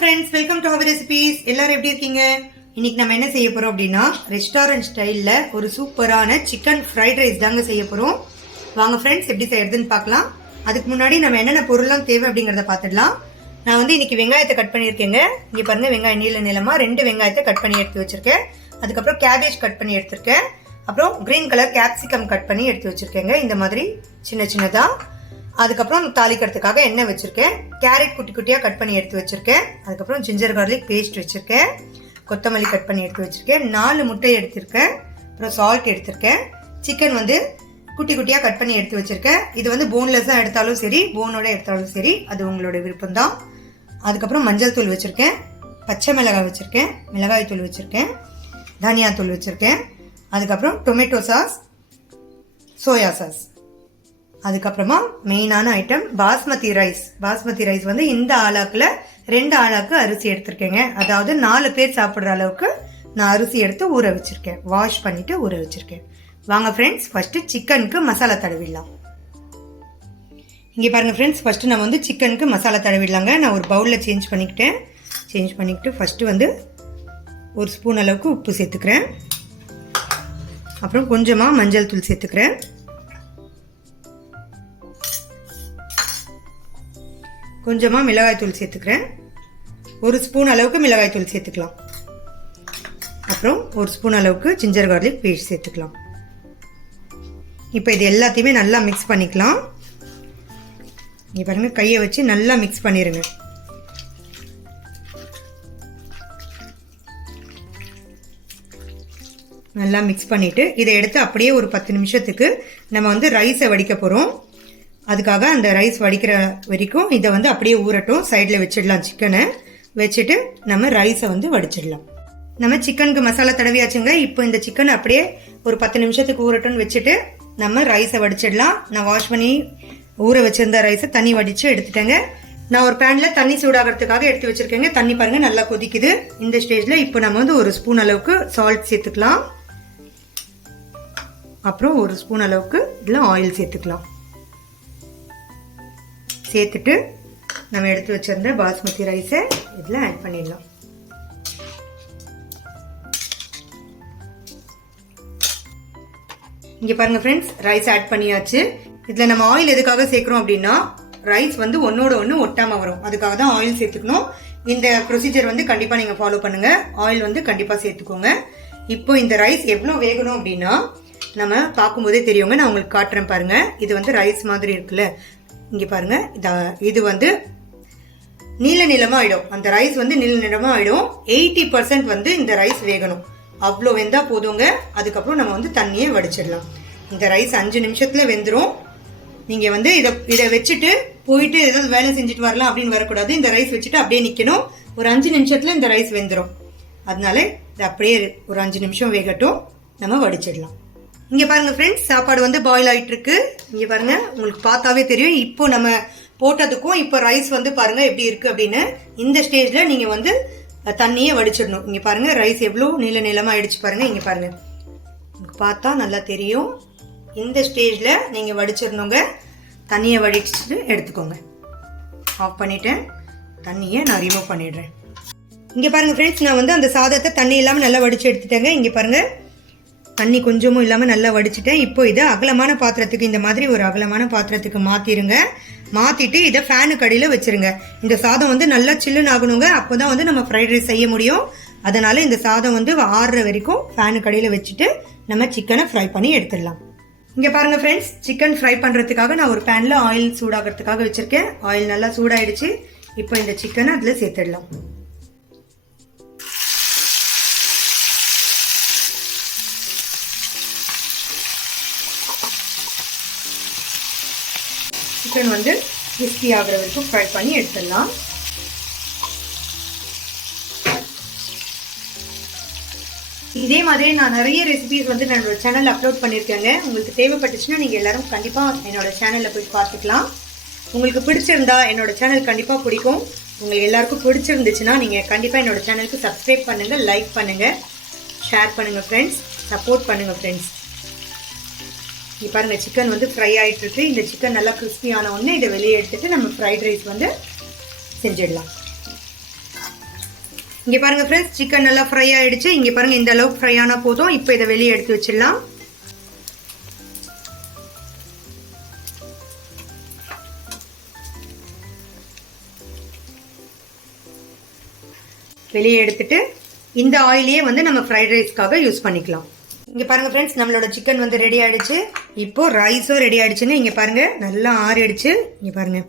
Friends, welcome to hobby recipes. எல்லாரும் எப்படி இருக்கீங்க? இன்னைக்கு நம்ம என்ன செய்ய போறோம் அப்படின்னா, ரெஸ்டாரண்ட் ஸ்டைல்ல ஒரு சூப்பரான சிக்கன் ஃப்ரைட் ரைஸ் தாங்க செய்ய போறோம். வாங்க ஃப்ரெண்ட்ஸ், எப்படி செய்யறதுன்னு பார்க்கலாம். அதுக்கு முன்னாடி நம்ம என்னென்ன பொருள்லாம் தேவை அப்படிங்கறத பார்த்துடலாம். நான் வந்து இன்னைக்கு வெங்காயத்தை கட் பண்ணியிருக்கேங்க. இங்க பாருங்க, வெங்காயம் நீள நீளமா 2 வெங்காயத்தை கட் பண்ணி எடுத்து வச்சிருக்கேன். அதுக்கப்புறம் கேபேஜ் கட் பண்ணி எடுத்திருக்கேன். அப்புறம் கிரீன் கலர் கேப்சிகம் கட் பண்ணி எடுத்து வச்சிருக்கேங்க. இந்த மாதிரி சின்ன சின்னதா. அதுக்கப்புறம் தாளிக்கிறதுக்காக எண்ணெய் வச்சிருக்கேன். கேரட் குட்டி குட்டியா கட் பண்ணி எடுத்து வச்சிருக்கேன். அதுக்கப்புறம் ஜிஞ்சர் கார்லிக் பேஸ்ட் வச்சிருக்கேன். கொத்தமல்லி கட் பண்ணி எடுத்து வச்சிருக்கேன். 4 முட்டை எடுத்திருக்கேன். அப்புறம் சால்ட் எடுத்திருக்கேன். சிக்கன் வந்து குட்டி குட்டியா கட் பண்ணி எடுத்து வச்சிருக்கேன். இது வந்து போன்லெஸ்ஸா எடுத்தாலும் சரி, போனோட எடுத்தாலும் சரி, அது உங்களோட விருப்பம் தான். அதுக்கப்புறம் மஞ்சள் தூள் வச்சிருக்கேன். பச்சை மிளகாய் வச்சிருக்கேன். மிளகாய் தூள் வச்சிருக்கேன். தனியா தூள் வச்சிருக்கேன். அதுக்கப்புறம் டொமேட்டோ சாஸ், சோயா சாஸ். அதுக்கப்புறமா மெயினான item basmati rice. Basmati rice வந்து இந்த ஆளாக்குல 2 ஆளாக்கு அரிசி எடுத்திருக்கேங்க. அதாவது 4 பேர் சாப்பிடுற அளவுக்கு நான் அரிசி எடுத்து ஊற வச்சிருக்கேன். வாஷ் பண்ணிட்டு ஊற வச்சிருக்கேன். வாங்க ஃப்ரெண்ட்ஸ், ஃபர்ஸ்ட் சிக்கனுக்கு மசாலா தடவிடலாம். இங்க பாருங்க ஃப்ரெண்ட்ஸ், ஃபர்ஸ்ட் நம்ம வந்து சிக்கனுக்கு மசாலா தடவிடலாங்க. நான் ஒரு பவுல்ல சேஞ்ச் பண்ணிக்கிட்டு ஃபர்ஸ்ட் வந்து 1 ஸ்பூன் அளவுக்கு உப்பு சேர்த்துக்கிறேன். அப்புறம் கொஞ்சமா மஞ்சள் தூள் சேர்த்துக்கிறேன். கொஞ்சமா மிளகாய் தூள் சேர்த்துக்கிறேன். 1 ஸ்பூன் அளவுக்கு மிளகாய் தூள் சேர்த்துக்கலாம். அப்புறம் 1 ஸ்பூன் அளவுக்கு ஜிஞ்சர் கார்லிக் பேஸ்ட் சேர்த்துக்கலாம். இப்போ இது எல்லாத்தையுமே நல்லா மிக்ஸ் பண்ணிக்கலாம். இங்க பாருங்க, கையை வச்சு நல்லா மிக்ஸ் பண்ணிருங்க. நல்லா மிக்ஸ் பண்ணிட்டு இதை எடுத்து அப்படியே ஒரு 10 நிமிஷத்துக்கு நம்ம வந்து ரைஸை வடிக்க போறோம். அதுக்காக அந்த ரைஸ் வடிக்கிற வரைக்கும் இதை வந்து அப்படியே ஊறட்டும். சைடில் வச்சிடலாம். சிக்கனை வச்சுட்டு நம்ம ரைஸை வந்து வடிச்சிடலாம். நம்ம சிக்கனுக்கு மசாலா தடவியாச்சுங்க. இப்போ இந்த சிக்கனை அப்படியே ஒரு 10 நிமிஷத்துக்கு ஊறட்டும்னு வச்சுட்டு நம்ம ரைஸை வடிச்சிடலாம். நான் வாஷ் பண்ணி ஊற வச்சிருந்த ரைஸை தண்ணி வடிச்சு எடுத்துட்டேங்க. நான் ஒரு பேன்ல தண்ணி சூடாகிறதுக்காக எடுத்து வச்சிருக்கேங்க. தண்ணி பாருங்க நல்லா கொதிக்குது. இந்த ஸ்டேஜ்ல இப்போ நம்ம வந்து 1 ஸ்பூன் அளவுக்கு சால்ட் சேர்த்துக்கலாம். அப்புறம் 1 ஸ்பூன் அளவுக்கு இதில் ஆயில் சேர்த்துக்கலாம். சேர்த்துட்டு நம்ம எடுத்து வச்சிருந்த பாஸ்மதி ரைஸை இதில் ஆட் பண்ணிடலாம். இங்க பாருங்க ஃப்ரெண்ட்ஸ், ரைஸ் ஆட் பண்ணியாச்சு. இதுல நம்ம ஆயில் எதுக்காக சேர்க்கிறோம் அப்படின்னா, ரைஸ் வந்து ஒன்னோட ஒன்று ஒட்டாம வரும். அதுக்காக தான் ஆயில் சேர்த்துக்கணும். இந்த ப்ரொசீஜர் வந்து கண்டிப்பா நீங்க ஃபாலோ பண்ணுங்க. ஆயில் வந்து கண்டிப்பா சேர்த்துக்கோங்க. இப்போ இந்த ரைஸ் எவ்வளவு வேகணும் அப்படின்னா, நம்ம பார்க்கும்போதே தெரியுங்க. நான் உங்களுக்கு காட்டுறேன் பாருங்க. இது வந்து ரைஸ் மாதிரி இருக்குல்ல, இங்க பாருங்க. இது வந்து நீல நிலமா ஆயிடும். அந்த ரைஸ் வந்து நீல நிலமா ஆயிடும். 80% வந்து இந்த ரைஸ் வேகணும். அவ்வளோ வெந்தா போதுங்க. அதுக்கப்புறம் நம்ம வந்து தண்ணியை வடிச்சிடலாம். இந்த ரைஸ் 5 நிமிஷத்துல வெந்துடும். நீங்க வந்து இதை வச்சுட்டு போயிட்டு ஏதாவது வேலை செஞ்சுட்டு வரலாம் அப்படின்னு வரக்கூடாது. இந்த ரைஸ் வச்சுட்டு அப்படியே நிக்கணும். ஒரு 5 நிமிஷத்துல இந்த ரைஸ் வெந்துடும். அதனால இது அப்படியே ஒரு 5 நிமிஷம் வேகட்டும். நம்ம வடிச்சிடலாம். இங்க பாருங்க ஃப்ரெண்ட்ஸ், சாப்பாடு வந்து பாயில் ஆயிட்டு இருக்கு. இங்க பாருங்க, உங்களுக்கு பார்த்தாவே தெரியும். இப்போ நம்ம போட்டதுக்கும் இப்போ ரைஸ் வந்து பாருங்க எப்படி இருக்கு அப்படின்னு. இந்த ஸ்டேஜ்ல நீங்க வந்து தண்ணியை வடிச்சிடணும். இங்க பாருங்க, ரைஸ் எவ்வளவு நீல நீளமா ஆயிடுச்சு பாருங்க. இங்க பாருங்க, பார்த்தா நல்லா தெரியும். இந்த ஸ்டேஜ்ல நீங்க வடிச்சிடணுங்க. தண்ணியை வடிச்சுட்டு எடுத்துக்கோங்க. ஆஃப் பண்ணிட்டேன். தண்ணியை நான் ரிமூவ் பண்ணிடுறேன். இங்க பாருங்க ஃப்ரெண்ட்ஸ், நான் வந்து அந்த சாதத்தை தண்ணி இல்லாம நல்லா வடிச்சு எடுத்துட்டேங்க. இங்க பாருங்க, தண்ணி கொஞ்சமும் இல்லாம நல்லா வடிச்சிட்டேன். இப்போ இதை அகலமான பாத்திரத்துக்கு, இந்த மாதிரி ஒரு அகலமான பாத்திரத்துக்கு மாத்திருங்க. மாத்திட்டு இதை ஃபேனுக்கு அடியில வச்சிருங்க. இந்த சாதம் வந்து நல்லா சில்லுன்னு ஆகணுங்க. அப்போதான் வந்து நம்ம ஃப்ரைட் ரைஸ் செய்ய முடியும். அதனால இந்த சாதம் வந்து ஆறுற வரைக்கும் ஃபேனுக்கு அடியில வச்சுட்டு நம்ம சிக்கனை ஃப்ரை பண்ணி எடுத்துடலாம். இங்க பாருங்க ஃப்ரெண்ட்ஸ், சிக்கன் ஃப்ரை பண்றதுக்காக நான் ஒரு பேன்ல ஆயில் சூடாகிறதுக்காக வச்சிருக்கேன். ஆயில் நல்லா சூடாயிடுச்சு. இப்போ இந்த சிக்கனை அதுல சேர்த்துடலாம். சிக்கன் வந்து கிறிஸ்பி ஆகிற வரைக்கும் ஃப்ரை பண்ணி எடுத்துடலாம். இதே மாதிரி நான் நிறைய ரெசிபிஸ் வந்து என்னோட சேனல்ல அப்லோட் பண்ணியிருக்கேங்க. உங்களுக்கு தேவைப்பட்டுச்சுன்னா நீங்க எல்லாரும் கண்டிப்பா என்னோட சேனல்ல போய் பார்த்துக்கலாம். உங்களுக்கு பிடிச்சிருந்தா என்னோட சேனல் கண்டிப்பா பிடிக்கும். உங்களுக்கு எல்லாருக்கும் பிடிச்சிருந்துச்சுன்னா நீங்க கண்டிப்பா என்னோட சேனலுக்கு சப்ஸ்கிரைப் பண்ணுங்க, லைக் பண்ணுங்க, ஷேர் பண்ணுங்க ஃப்ரெண்ட்ஸ், சப்போர்ட் பண்ணுங்க ஃப்ரெண்ட்ஸ். இங்க பாருங்க, சிக்கன் வந்து ஃப்ரை ஆயிட்டு இருக்கு. இந்த சிக்கன் நல்லா கிறிஸ்பி ஆன உடனே இதை வெளியே எடுத்துட்டு நம்ம ஃப்ரைட் ரைஸ் வந்து செஞ்சிடலாம். இங்க பாருங்க ஃப்ரெண்ட்ஸ், சிக்கன் நல்லா ஃப்ரை ஆயிடுச்சு. இங்க பாருங்க இந்த அளவுக்கு ஃப்ரை ஆனா போதும். இப்போ இதை வெளியே எடுத்து வச்சிடலாம். வெளியே எடுத்துட்டு இந்த ஆயிலையே வந்து நம்ம ஃப்ரைட் ரைஸ்க்காக யூஸ் பண்ணிக்கலாம். இங்க பாருங்க ஃப்ரெண்ட்ஸ், நம்மளோட சிக்கன் வந்து ரெடி ஆயிடுச்சு. இப்போ ரைஸும் ரெடி ஆயிடுச்சுங்க. இங்க பாருங்க நல்லா ஆறிடுச்சு. இங்க பாருங்க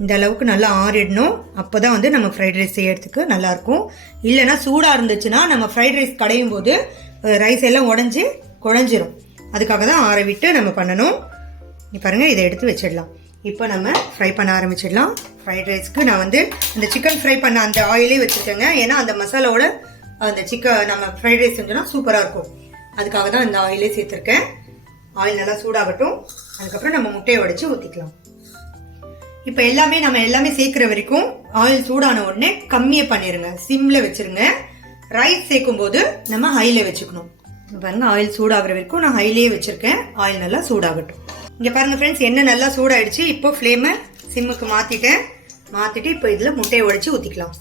இந்த அளவுக்கு நல்லா ஆறிடணும். அப்போதான் வந்து நம்ம ஃப்ரைட் ரைஸ் செய்யறதுக்கு நல்லா இருக்கும். இல்லைன்னா சூடா இருந்துச்சுன்னா நம்ம ஃப்ரைட் ரைஸ் கடையும் போது ரைஸ் எல்லாம் உடஞ்சி குழஞ்சிரும். அதுக்காக தான் ஆற விட்டு நம்ம பண்ணணும். இங்க பாருங்க, இதை எடுத்து வச்சிடலாம். இப்போ நம்ம ஃப்ரை பண்ண ஆரம்பிச்சிடலாம். ஃப்ரைட் ரைஸ்க்கு நான் வந்து இந்த சிக்கன் ஃப்ரை பண்ண அந்த ஆயிலே வச்சுருக்கேங்க. ஏன்னா அந்த மசாலாவோட அந்த சிக்கன் நம்ம ஃப்ரைட் ரைஸ் செஞ்சோம்னா சூப்பராக இருக்கும். அதுக்காக தான் இந்த ஆயிலே சேர்த்துருக்கேன். ஆயில் நல்லா சூடாகட்டும். அதுக்கப்புறம் நம்ம முட்டையை உடைச்சு ஊற்றிக்கலாம். இப்போ நம்ம எல்லாமே சேர்க்குற வரைக்கும் ஆயில் சூடான உடனே கம்மியே பண்ணிடுங்க, சிம்ல வச்சிருங்க. ரைஸ் சேர்க்கும் போது நம்ம ஹைல வச்சுக்கணும். பாருங்க, ஆயில் சூடாகிற வரைக்கும் நான் ஹைலேயே வச்சிருக்கேன். ஆயில் நல்லா சூடாகட்டும். இங்க பாருங்க ஃப்ரெண்ட்ஸ், எண்ணெய் நல்லா சூடாயிடுச்சு. இப்போ ஃப்ளேமை சிம்முக்கு மாத்திட்டு இப்போ இதுல முட்டையை உடைச்சு ஊத்திக்கலாம்.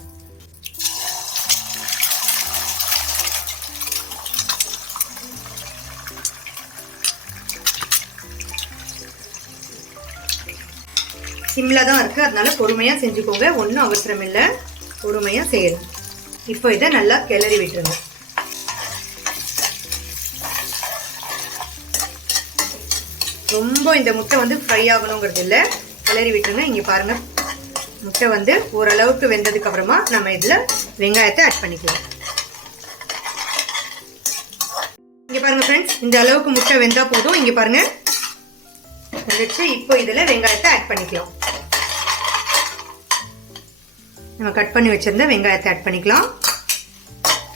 சிம்ல தான் இருக்கு, அதனால பொறுமையா செஞ்சுக்கோங்க. ஒன்றும் அவசரம் இல்லை, பொறுமையா செய்யணும். இப்போ இதை நல்லா கிளறி விட்டுருங்க. ரொம்ப இந்த முட்டை வந்து ஃப்ரை ஆகணுங்கிறது இல்லை, கிளறி விட்டுருங்க. இங்க பாருங்க, முட்டை வந்து ஓரளவுக்கு வெந்ததுக்கு அப்புறமா நம்ம இதுல வெங்காயத்தை ஆட் பண்ணிக்கலாம். இங்க பாருங்க ஃப்ரெண்ட்ஸ், இந்த அளவுக்கு முட்டை வெந்தா போதும். இங்க பாருங்க வெந்துச்சு. இப்போ இதுல வெங்காயத்தை ஆட் பண்ணிக்கலாம். நம்ம கட் பண்ணி வச்சிருந்த வெங்காயத்தை ஆட் பண்ணிக்கலாம்.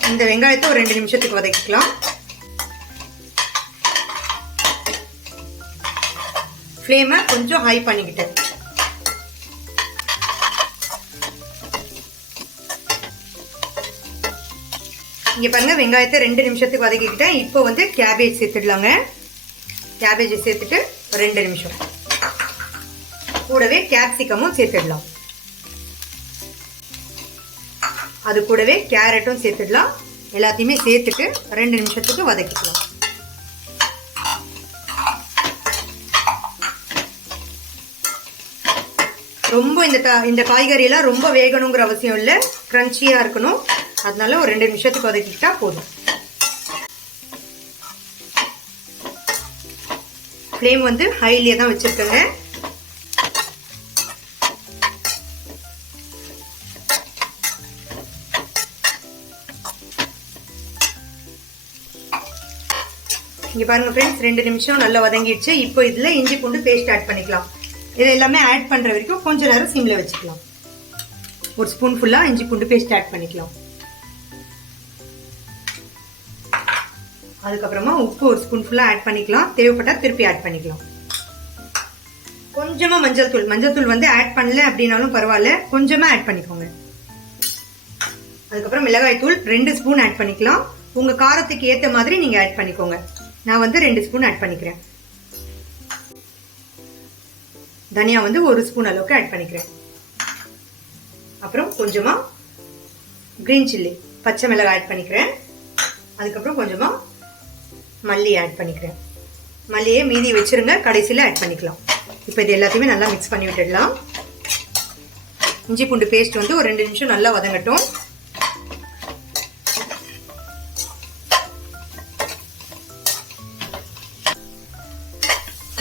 இந்த வெங்காயத்தை ஒரு 2 நிமிஷத்துக்கு வதக்கிக்கலாம். ஃப்ளேமை கொஞ்சம் ஹை பண்ணிக்கிட்டேன். இங்க பாருங்க, வெங்காயத்தை 2 நிமிஷத்துக்கு வதக்கிக்கிட்டேன். இப்போ வந்து கேபேஜ் சேர்த்துடலாங்க. கேபேஜ் சேர்த்துட்டு 2 நிமிஷம். கூடவே கேப்சிகமும் சேர்த்துடலாம். அது கூடவே கேரட்டும் சேர்த்துடலாம். எல்லாத்தையுமே சேர்த்துட்டு 2 நிமிஷத்துக்கு வதக்கிக்கலாம். ரொம்ப இந்த காய்கறி எல்லாம் ரொம்ப வேகணுங்கிற அவசியம் இல்லை, கிரன்ச்சியா இருக்கணும். அதனால ஒரு 2 நிமிஷத்துக்கு வதக்கிட்டா போதும். ஃப்ளேம் வந்து ஹைலியே தான் வச்சிருக்கேங்க. இங்க பாருங்க ஃப்ரெண்ட்ஸ், 2 நிமிஷம் நல்லா வதங்கிடுச்சு. இப்போ இதுல இஞ்சி பூண்டு பேஸ்ட் ஆட் பண்ணிக்கலாம். இது எல்லாமே ஆட் பண்ற வரைக்கும் கொஞ்ச நேரம் சிம்ல வச்சுக்கலாம். ஒரு ஸ்பூன் ஃபுல்லா இஞ்சி பூண்டு பேஸ்ட் ஆட் பண்ணிக்கலாம். அதுக்கப்புறமா உப்பு ஒரு ஸ்பூன் ஃபுல்லா ஆட் பண்ணிக்கலாம். தேவைப்பட்டா திருப்பி ஆட் பண்ணிக்கலாம். கொஞ்சமா மஞ்சள் தூள் வந்து ஆட் பண்ணல அப்படின்னாலும் பரவாயில்ல, கொஞ்சமா ஆட் பண்ணிக்கோங்க. அதுக்கப்புறம் மிளகாய் தூள் 2 ஸ்பூன் ஆட் பண்ணிக்கலாம். உங்க காரத்துக்கு ஏத்த மாதிரி நீங்க ஆட் பண்ணிக்கோங்க. நான் வந்து 2 ஸ்பூன் ஆட் பண்ணிக்கிறேன். தனியா வந்து 1 ஸ்பூன் அளவுக்கு ஆட் பண்ணிக்கிறேன். அப்புறம் கொஞ்சமா கிரீன் சில்லி பச்சை மிளகாய் ஆட் பண்ணிக்கிறேன். அதுக்கப்புறம் கொஞ்சமா மல்லி ஆட் பண்ணிக்கிறேன். மல்லியே மீதி வச்சிருங்க, கடைசியில் ஆட் பண்ணிக்கலாம். இப்போ இது எல்லாத்தையுமே நல்லா மிக்ஸ் பண்ணி விட்டுடலாம். இஞ்சி பூண்டு பேஸ்ட் வந்து ஒரு 2 நிமிஷம் நல்லா வதங்கட்டும்.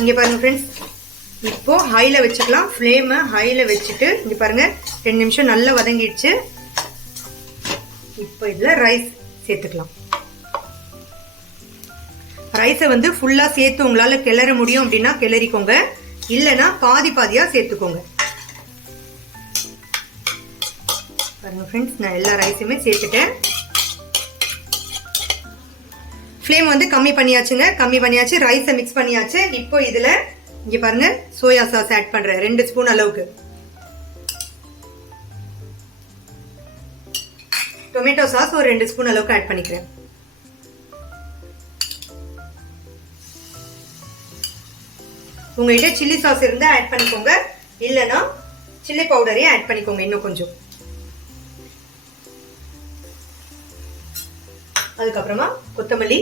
இங்க பாருங்க ஃப்ரெண்ட்ஸ், இப்போ ஹைல வச்சுக்கலாம். ஃப்ளேமை ஹைல வச்சுட்டு இங்க பாருங்க 2 நிமிஷம் நல்லா வதங்கிடுச்சு. இப்போ இதுல ரைஸ் சேர்த்துக்கலாம். ரைஸை வந்து ஃபுல்லா சேர்த்து உங்களால கிளற முடியும் அப்படின்னா கிளறிக்கோங்க, இல்லைன்னா பாதி பாதியா சேர்த்துக்கோங்க. பாருங்க ஃப்ரெண்ட்ஸ், நான் எல்லா ரைஸுமே சேர்த்துட்டேன். ஃப்ளேம் வந்து கம்மி பண்ணியாச்சு. ரைஸை மிக்ஸ் பண்ணியாச்சு. இப்போ இதுல இங்க பாருங்க சோயா சாஸ் ஆட் பண்றேன் 2 ஸ்பூன் அளவுக்கு. டொமேட்டோ சாஸ் ஒரு 2 ஸ்பூன் அளவுக்கு ஆட் பண்ணிக்கிறேன். உங்ககிட்ட சில்லி சாஸ் இருந்தா ஆட் பண்ணிக்கோங்க, இல்லைன்னா சில்லி பவுடரையும் ஆட் பண்ணிக்கோங்க இன்னும் கொஞ்சம். அதுக்கப்புறமா கொத்தமல்லி,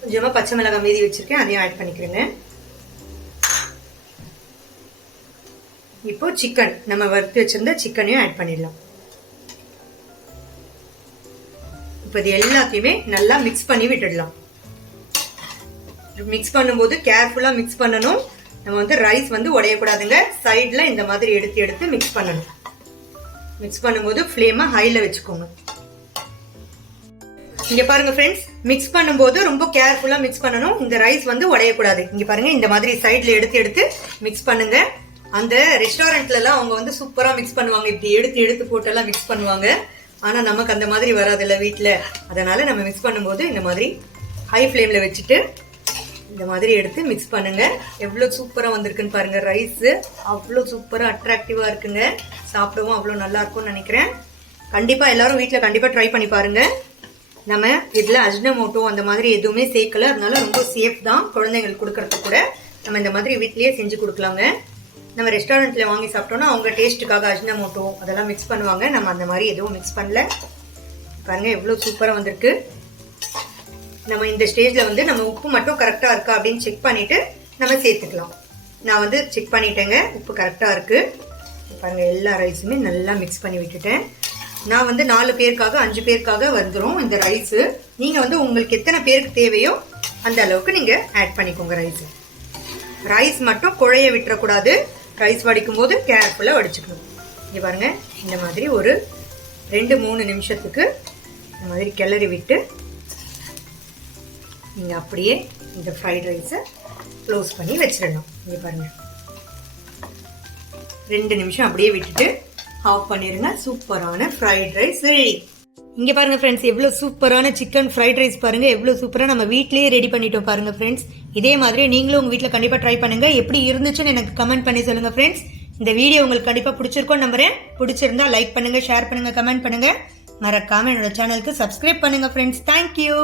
கொஞ்சமா பச்சை மிளகாய் மீதி வச்சிருக்கேன், அதையும் ஆட் பண்ணிக்கிறேங்க. இப்போ சிக்கன், நம்ம வறுத்து வச்சிருந்த சிக்கனையும் ஆட் பண்ணிடலாம். இப்போ இது எல்லாத்தையுமே நல்லா மிக்ஸ் பண்ணி விட்டுடலாம். மிக்ஸ் பண்ணும்போது கேர்ஃபுல்லா மிக்ஸ் பண்ணணும். நம்ம வந்து ரைஸ் வந்து உடையக்கூடாதுங்க. சைட்ல இந்த மாதிரி எடுத்து எடுத்து மிக்ஸ் பண்ணணும். மிக்ஸ் பண்ணும்போது ஃப்ளேமை ஹைல வச்சுக்கோங்க. இங்க பாருங்க ஃப்ரெண்ட்ஸ், மிக்ஸ் பண்ணும்போது ரொம்ப கேர்ஃபுல்லா மிக்ஸ் பண்ணணும். இந்த ரைஸ் வந்து உடையக்கூடாது. இங்க பாருங்க, இந்த மாதிரி சைட்ல எடுத்து எடுத்து மிக்ஸ் பண்ணுங்க. அந்த ரெஸ்டாரண்ட்ல எல்லாம் அவங்க வந்து சூப்பரா மிக்ஸ் பண்ணுவாங்க, இப்படி எடுத்து எடுத்து போட்டெல்லாம் மிக்ஸ் பண்ணுவாங்க. ஆனா நமக்கு அந்த மாதிரி வராதுல்ல வீட்டுல. அதனால நம்ம மிக்ஸ் பண்ணும்போது இந்த மாதிரி ஹை ஃப்ளேம்ல வச்சுட்டு இந்த மாதிரி எடுத்து மிக்ஸ் பண்ணுங்க. எவ்வளவு சூப்பரா வந்திருக்குன்னு பாருங்க. ரைஸ் அவ்வளவு சூப்பரா அட்ராக்டிவா இருக்குங்க. சாப்பிடவும் அவ்வளவு நல்லா இருக்கும்னு நினைக்கிறேன். கண்டிப்பா எல்லாரும் வீட்டுல கண்டிப்பா ட்ரை பண்ணி பாருங்க. நம்ம இதுல அஜினமோட்டோ அந்த மாதிரி எதுவுமே சேர்க்கல, அதனால ரொம்ப சேஃப் தான். குழந்தைங்களுக்கு கொடுக்கறதுக்கு கூட நம்ம இந்த மாதிரி வீட்லயே செஞ்சு கொடுக்கலாங்க. நம்ம ரெஸ்டாரண்ட்ல வாங்கி சாப்பிட்டோம்னா அவங்க டேஸ்ட்டுக்காக அஜினமோட்டோ அதெல்லாம் மிக்ஸ் பண்ணுவாங்க. நம்ம அந்த மாதிரி எதுவும் மிக்ஸ் பண்ணல. பாருங்க எவ்வளவு சூப்பரா வந்திருக்கு. நம்ம இந்த ஸ்டேஜ்ல வந்து நம்ம உப்பு மட்டும் கரெக்டா இருக்கா அப்படின்னு செக் பண்ணிட்டு நம்ம சேர்த்துக்கலாம். நான் வந்து செக் பண்ணிட்டேங்க, உப்பு கரெக்டா இருக்கு. பாருங்க எல்லா ரைஸுமே நல்லா மிக்ஸ் பண்ணி விட்டுட்டேன். நான் வந்து 4 பேருக்காக 5 பேருக்காக வந்துடும் இந்த ரைஸ். நீங்க வந்து உங்களுக்கு எத்தனை பேருக்கு தேவையோ அந்த அளவுக்கு நீங்க ஆட் பண்ணிக்கோங்க. ரைஸ் மட்டும் குழைய விட்டுறக்கூடாது. ரைஸ் வடிக்கும் போது கேர்ஃபுல்லா வடிச்சுக்கணும். இங்க பாருங்க, இந்த மாதிரி ஒரு 2-3 நிமிஷத்துக்கு இந்த மாதிரி கிளறி விட்டு நீங்க அப்படியே இந்த ஃப்ரைட் ரைஸை க்ளோஸ் பண்ணி வச்சிடணும். இங்க பாருங்க, 2 நிமிஷம் அப்படியே விட்டுட்டு ஆஃப் பண்ணிருங்க. சூப்பரான ஃப்ரைட் ரைஸ் ரெடி. இங்க பாருங்க ஃப்ரெண்ட்ஸ், எவ்வளவு சூப்பரான சிக்கன் ஃப்ரைட் ரைஸ் பாருங்க. எவ்வளவு சூப்பரா நம்ம வீட்லயே ரெடி பண்ணிட்டோம் பாருங்க ஃப்ரெண்ட்ஸ். இதே மாதிரி நீங்களும் உங்க வீட்ல கண்டிப்பா ட்ரை பண்ணுங்க. எப்படி இருந்துச்சுன்னு எனக்கு கமெண்ட் பண்ணி சொல்லுங்க ஃப்ரெண்ட்ஸ். இந்த வீடியோ உங்களுக்கு கண்டிப்பா பிடிச்சிருக்கும் நம்புறேன். பிடிச்சிருந்தா லைக் பண்ணுங்க, ஷேர் பண்ணுங்க, கமெண்ட் பண்ணுங்க. மறக்காம என்னோட சேனலுக்கு சப்ஸ்கிரைப் பண்ணுங்க ஃப்ரெண்ட்ஸ். தேங்க்யூ.